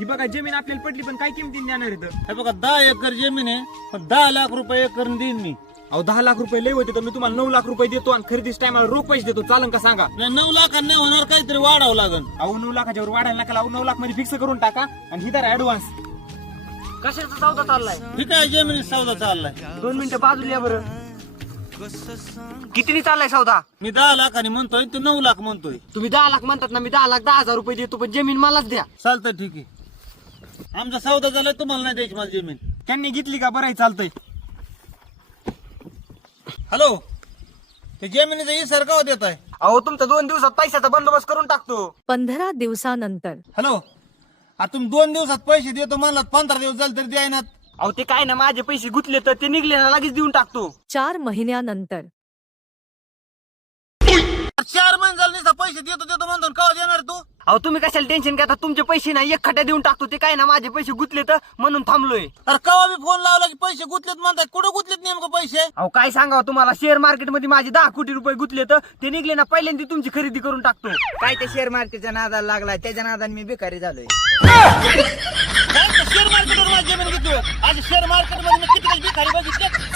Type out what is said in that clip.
ही बघा जमीन आपल्याला पडली पण काय किमतीने देणार इथं? हे बघा 10 एकर जमीन आहे, पण 10 लाख रुपये एकर देईन मी. अहो 10 लाख रुपये लय होते तर मी तुम्हाला 9 लाख रुपये देतो आणि खरेदीच टायमाला रोख पैसे देतो, चालन का सांगा? नाही 9 लाखांनी नाही होणार, काहीतरी वाढावं लागेल. अहो 9 लाखाच्या वर वाढायला नका लावू, 9 लाख मध्ये फिक्स करून टाका आणि ही तर ऍडव्हान्स. कशाचा सौदा चाललाय? ठीक आहे, जमिनी सौदा चाललाय. 2 मिनिटं बाजूला या बरं. कितीनी चाललाय सौदा? मी 10 लाखांनी म्हणतोय, तू 9 लाख म्हणतोय. तुम्ही 10 लाख म्हणतात ना, मी 10,10,000 रुपये देतो, पण जमीन मलाच द्या. चालतंय, ठीक आहे. आमचा सौदा झालाय, तुम्हाला नाही द्यायची मला जमीन. त्यांनी घेतली का? बरं चालतंय. हॅलो, ते जमिनीचा इसार का देत आहे? अहो तुमचा 2 दिवसात पैशाचा बंदोबस्त करून टाकतो. 15 दिवसानंतर. हॅलो, आता तुम्ही 2 दिवसात पैसे देतो म्हणलात, 15 दिवस झाले तरी द्यायनात. अहो ते काय ना, माझे पैसे गुतले तर ते निघले ना, लगेच देऊन टाकतो. 4 महिन्यानंतर. 4 महिने झाले नुसता पैसे देतो म्हणतो, का देणार तू? अहो तुम्ही कशाला टेन्शन घेता? तुमचे पैसे ना एक खड्ड्या देऊन टाकतो. ते काय ना, माझे पैसे गुतले तर म्हणून थांबलोय. अरे कवा बी फोन लावला की पैसे गुतलेत म्हणतात, कुठं गुतलेत नेमकं पैसे? अहो काय सांगावं तुम्हाला, शेअर मार्केट मध्ये माझे 10 कोटी रुपये गुतले तर ते निघले ना, पहिल्यांदा तुमची खरेदी करून टाकतो. काय ते शेअर मार्केटच्या नादाला लागलाय, त्याच्या नादाने मी बेकारी झालोय. शेअर मार्केटवर माझी जमीन घेतो. आज शेअर मार्केट मध्ये मी किती भिकारी बघितले.